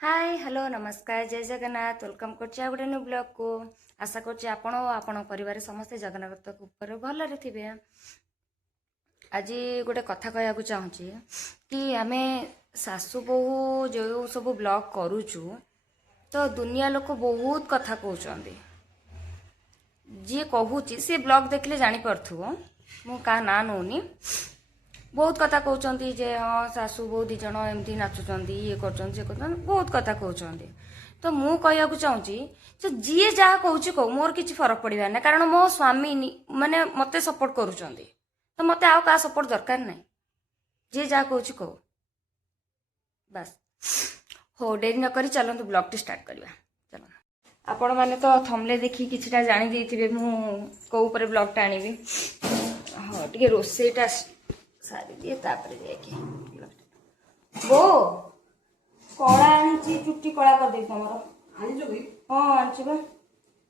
Hi hello नमस्कार जय Jagannath welcome करछि गोटे न्यू ब्लॉग को। आशा करछि आपण आपण परिवार समस्त जगन्नाथ ऊपर भलरे थिबे। आज गोटे कथा कहବାକୁ चाहूँगी कि आमे सासु बहु जो सब ब्लॉग करूचु तो दुनिया लोक बहुत कथा कहउचंदी। जी कहूची से ब्लॉग देखले जानी पड़थुओ मु का ना नोनी बहुत कथा कहते जे हाँ सासू बहु दी जन एमती नाचुंट ये कर बहुत कथा कहते। तो मु कहू चाहूँगी जी जहाँ कहूँ कौ मोर किसी फरक पड़ा ना कारण मो स्वामी माने मत सपोर्ट करुँच तो मत आउ का सपोर्ट दरकार ना जी जहाँ कहूँ कौ बस हो डेरी नक चलतु ब्लॉग टी स्टार्ट करवा। चल आपण मैंने तो थमले देखी किछटा जानी देथिबे मु को ऊपर ब्लॉग टा आनिबी। हाँ टे रोसेटा सारी दिए तापर जाके बो कला आनी चुट्टी कला कर दे तुम हाँ आनी बा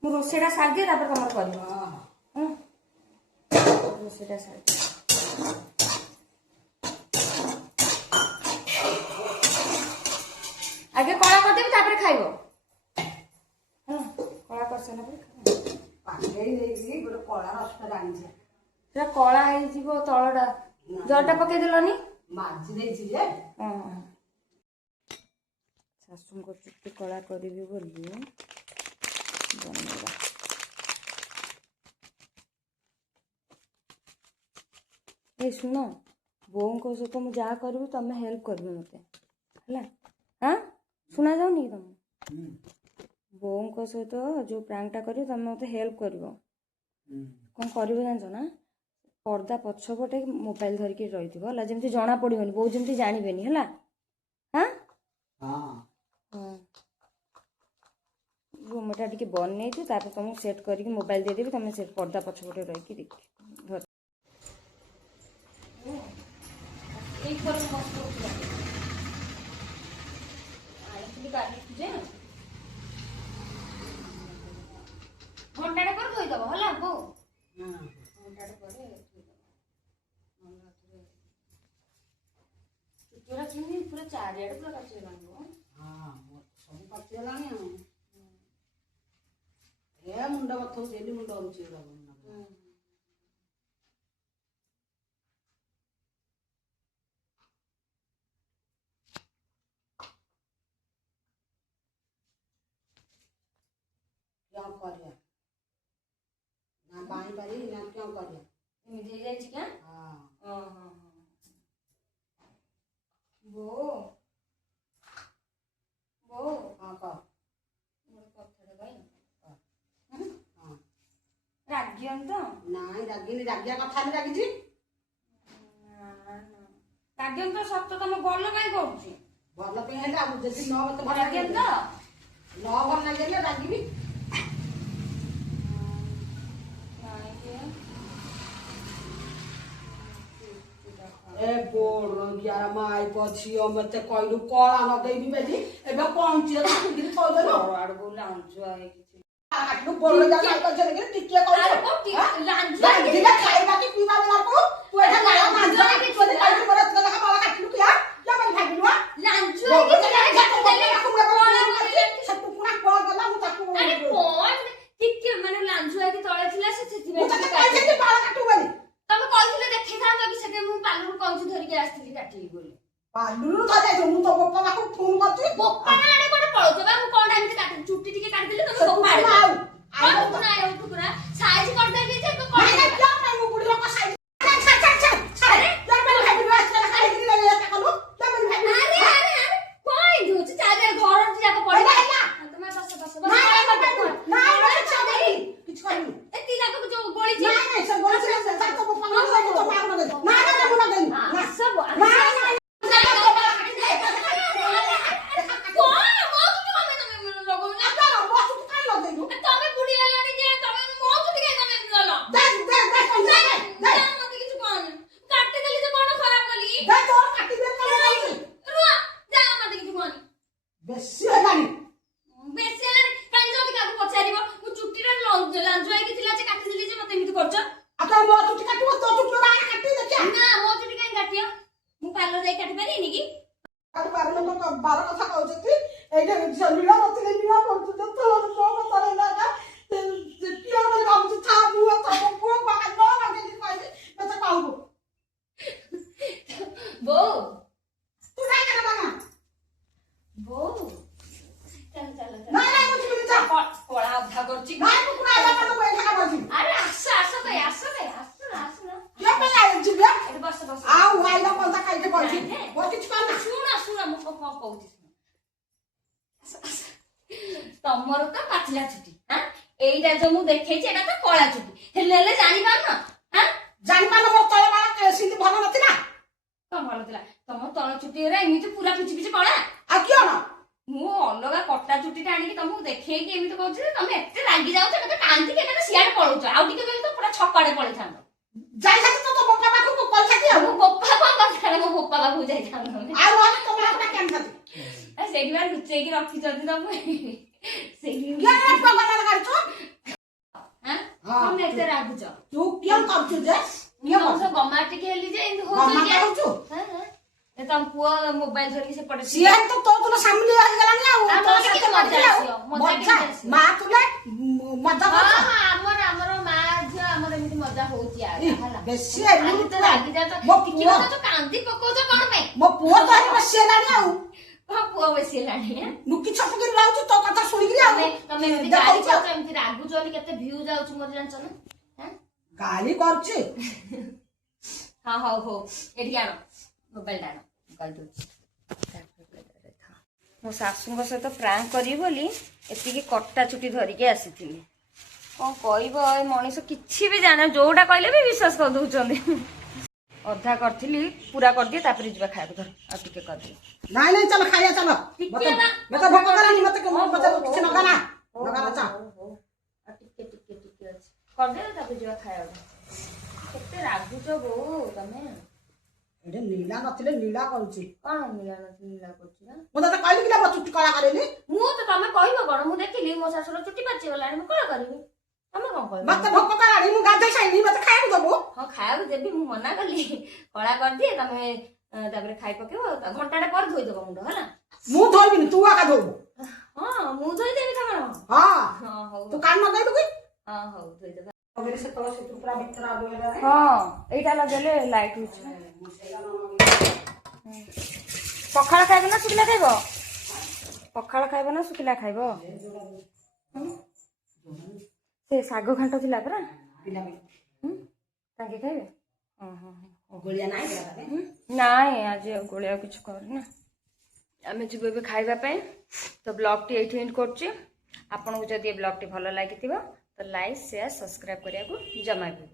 मु रोसेटा सारी दिए तापर तुम कर रोसेटा सारी आगे कला कर देबी तापर खाइबो कला कर सारा पर पांडेई देई गोटे कला रसटा आनी से कला हे जीवो तळडा जरटा पके देलनी माजी देइछि जे सासू को चुट्टी कला करी बोली बनेगा। ए सुन बों को सहित मुझे जहाँ करी तुम हेल्प कर मत है हाँ शुणा जाऊनी तुम बों को सहित जो प्रांगटा कर मत हेल्प कर कौन कर जान ना पर्दा पछपटे मोबाइल धरिकी रही जमी जना पड़ोनी बहुत जमी जानवे है हाँ रूमटा टे बनई तुमको सेट कर मोबाइल देदेवी तुम से पर्दा पछपटे रही देख घंटा पर थोदब है बो चुटीरा चिन्ह पूरा चारिआडे पूरा काटिगलानी हां सब काटिगलानी ए मुंडा बथौ जेली मुंडा रुचि क्या करिया ना बाई बारी ना क्या करिया एमती हो जाए क्या हां हां हां बो बो हां का मोर कथारे भाई हां रागियन तो नाई रागिनी रागिया कथा नि रागिछि रागियन तो सब तो तुम बोल काई करूची भल पे हेला जति न मत भल रागियन तो न भल लागेले रागिबी ए बोर यार माई पछियो मते कहलु कला न देबी बेली एबे पहुंची रे टिकरी थोइ देलो आड़ बोल लांचो आए किछि आटलु बोल जा काय कर छले टिकिया कहू अरे को लांचो आए दिला खाइबा की पीबा देला को तू एठा गाला मांजो की छोले काटू परत लगा बाला काटलु किया या मन खाइलु लांचो आए कि जाके देले कोला छटु पुना को गला मु ताकू अरे कोन टिके माने लांचो आए कि तळे थिला से सेति मु तते कहै छै बाला काटू बोली तमे कहथिले देखि थांतो कि सेते मु पालुर कंचु धरि के आस्थिली काटिली बोली पालुरु धरे मु तो बोपा बाकू फोन करछि बोपा ना आडे कोन पळतो बा मु कोन टाइम काटि चुट्टी टिके काटि देले तमे बोपा आडे आउ तू ना आउ तू पूरा साइज कर दे जे तो कोन नहीं क्या नहीं मु बुढ़ी लोग साइज अरे यार मैं भाई बिना ऐसे खाली दिन ले लेता कलो क्या मैं भाई अरे कोई दोच चारे घर जाको पड़े ना तमे बस नहीं छाड़ी कुछ कर ए तीला को जो गोली जी नहीं सब बोल से सब तो पंगा लगे तो मार ना ना मुना गई ना सब नहीं बेसी हेलानी बेसी हेलानी काई जदी काकू पचारिबो मु चुट्टीर लांजो आइ कि थिला जे काटि दिली जे मते एमिति करछ आता मो चुटी काटबो तो चुटी बाय काटि देखिया ना मो चुट्टी काई काटियो मु पार्लर जाई काटि पारिनी कि काटि पारलो तो 12 कथा कहउछती এইটা নীলা নথিলে নীলা করছো তো তোর কোন কথা রে না কি আমার কাম তো ছা মুয়া তো পুরো বাকা ন না কি কইছে মতে কাউবো বউ তুই যাই কেন বাবা বউ চল চল না না বুঝি যা পড়া অভ্যা করছি না তো কোন আইলা না তো এখানে বসি আরে আসো ভাই আসো না কে পে আই জিবে এটা বস আউ আইলা কথা কাইতে বসি বসি কর না ଶୁଣ ମୁଁ କଣ କହୁଛି ତମର ତ ପାଚିଲା ଚୁଟି ଏଇଟା ଯୋଉ ମୁଁ ଦେଖେଇଛି ଏଇଟା ତ କଳା ଚୁଟି ହେଲେ ହେଲେ ଜାଣିପାରୁନ জানি পানো মো তলে বালা সিন্ধি ভালো নথিলা କଣ ଭଲ ଥିଲା ତମ ତଳ ଚୁଟି ଏରା ଏମିତି ପୁରା ପିଚି ପିଚି କଳା আর কি হলো ମୁଁ ଅଲଗା କଟା ଚୁଟିଟା ଆଣିକି ତମକୁ ଦେଖେଇକି ଏମିତି କହୁଛି ଯେ ତମେ ଏତେ ରାଗି ଯାଉଛ କେତେ କାନ୍ଦିକି ଏକାଥରେ ସିଆଡେ ପଳଉଛ ଆଉ ଟିକେ କହିଲେ ତ ପୁରା ଛକଆଡେ ପଳେଇଥାନ୍ତ যাই থাকি তো তো বাবা পাখু কল থাকি আর ମୋ ବୋପା କଣ କରିଥାନ୍ତେ ମୋ ବୋପା ପାଖକୁ ଯାଇଥାନ୍ତ ତମେ আর ওখানে তোমার একটা কেন থাকি ସେଇଠି ବା ଲୁଚେଇକି ରଖିଛନ୍ତି ତମେ ସେଇଠି কে রে বাবা না গাড়ি ତମେ ଏତେ ରାଗୁଛ তু কেন করছু যে ମୁଁ ତମ ସହ ଗମା ଟିକେ ହେଲି ଯେ ଏମିତି মামা ହଉଛି করছু ଯେ ତମ ପୁଅ ମୋବାଇଲ ଧରିକି ସେପଟେ সিয়া তো তো তুলে সামনে আই গলানি আর আমার তো ଟିକେ সাথে মজা মজা আসিବ, মজା মজা କେମିତି ଆସିବ? মা তুলে মজা ହଁ করছ ହଁ ଆମର ମା ଝିଅ ଆମର ଏମିତି ମଜା ହଉଛି ଆଉ ହେଲା বেশি ଆଜି এমনি ତ ରାଗି ଯାଉଛ ମୋ ଟିକେ ପୁଅ ତ କାନ୍ଦି ପକଉଛ କଣ ପାଇଁ ମୋ ପୁଅ তো আই বসি হেলানি ଆଉ ହଁ ପୁଅ ବେଶୀ ହେଲାଣି নুকি ছপকি ରହିଛୁ ତୋ କଥା ଶୁଣିକିରି ଆଉ ତମେ ଏମିତି ଗାଳି କରୁଛ ଏମିତି ରାଗୁଛ ବୋଲି କେତେ ଭିଉ ଯାଉଛି ମୋର ଜାଣିଛ ନା ଗାଳି କରୁଛି ହଁ ହଉ ହଉ ଏଠିକି ଆଣ ମୋବାଇଲଟା ଆଣ କହିଦଉଛି ମୋ ଶାଶୁଙ୍କ ସହିତ ପ୍ରାଙ୍କ କରିବି ବୋଲି ଏତିକି କଟା ଚୁଟି ଧରିକି ଆସିଥିଲି କଣ କହିବ ଏ ମଣିଷ କିଛି ବି ଜାଣେ ଯୋଉଟା କହିଲେ ବି ବିଶ୍ୱାସ କରିଦଉଛନ୍ତି ଅଧା କରିଥିଲି ପୁରା କରିଦିଏ ତାପରେ ଯିବା ଖାଇବାକୁ ଧର ଆଉ ଟିକେ କରିଦିଏ ନାଇଁ ନାଇଁ ଚାଲ ଖାଇବା ଚାଲ ମତେ ଭୋକ କଲାନି ମତେ କିଛି ନଗାନା ନଗାନା ଚା ଆଉ ଟିକେ ଅଛି କରିଦିଅ ତାପରେ ଯିବା ଖାଇବାକୁ କେତେ ରାଗୁଛ ବୋଉ ତମେ ଏଠି ନୀଳା ନଥିଲେ ନୀଳା କରୁଛି କଣ ନୀଳା କରୁଛି ନା ମୁଁ ତତେ କହିଲି କି ମୋ ଚୁଟି କଳା କରେନି ମୁଁ ତ ତମେ କହିବ କଣ ମୁଁ ଦେଖିଲି ମୋ ଶାଶୁର ଚୁଟି ପାଚି ଗଲାଣି ମୁଁ କଣ କରିବି ତମେ କଣ କହିବ ମତେ ଭୋକ କଲାଣି ମୁଁ ଗାଧେଇ ସାଇନି ମତେ ଖାଇବାକୁ ଦବୁ ହଁ ଖାଇବାକୁ ଦେବି ମୁଁ ମନା କଲି କଳା କରିଦିଏ ତମେ ତାପରେ ଖାଇ ପକେଇବ ଘଣ୍ଟାଟେ ପରେ ଧୋଇଦବ ମୁଣ୍ଡ ହେଲା ମୁଁ ଧୋଇବିନି ତୁ ଆକା ଧୋଇବୁ ହଁ ମୁଁ ଧୋଇଦେବି ତମର ହଁ ହଁ ହଉ ତୁ କାନ ନଗେଇଲୁ କି ହଁ ହଉ ଧୋଇଦେବା ସେତେବେଳେ ସେ ପୁରା ଭିତରେ ଆଲୁ ହେଲା ହଁ ଏଇଟା ଲଗେଇଲେ ଲାଇଟ୍ ହଉଛି ପଖାଳ ଖାଇବ ନା ଶୁଖିଲା ଖାଇବ ପଖାଳ ଖାଇବ ନା ଶୁଖିଲା ଖାଇବ ସେ ଶାଗ ଘାଣ୍ଟ ଥିଲା ପରା ତାଙ୍କେ ଖାଇବେ ଗୋଳିଆ ନାଇଁ ନାଇଁ ଆଜି ଗୋଳିଆ କିଛି କରିନା ଆମେ ଯିବୁ ଏବେ ଖାଇବା ପାଇଁ ତ ବ୍ଲଗ୍ଟି ଏଇଠି ଏଣ୍ଡ କରୁଛି ଆପଣଙ୍କୁ ଯଦି ଏ ବ୍ଲଗ୍ଟି ଭଲ ଲାଗିଥିବ ତ ଲାଇକ୍ ସେୟାର ସବସ୍କ୍ରାଇବ୍ କରିବାକୁ ଜମା ବି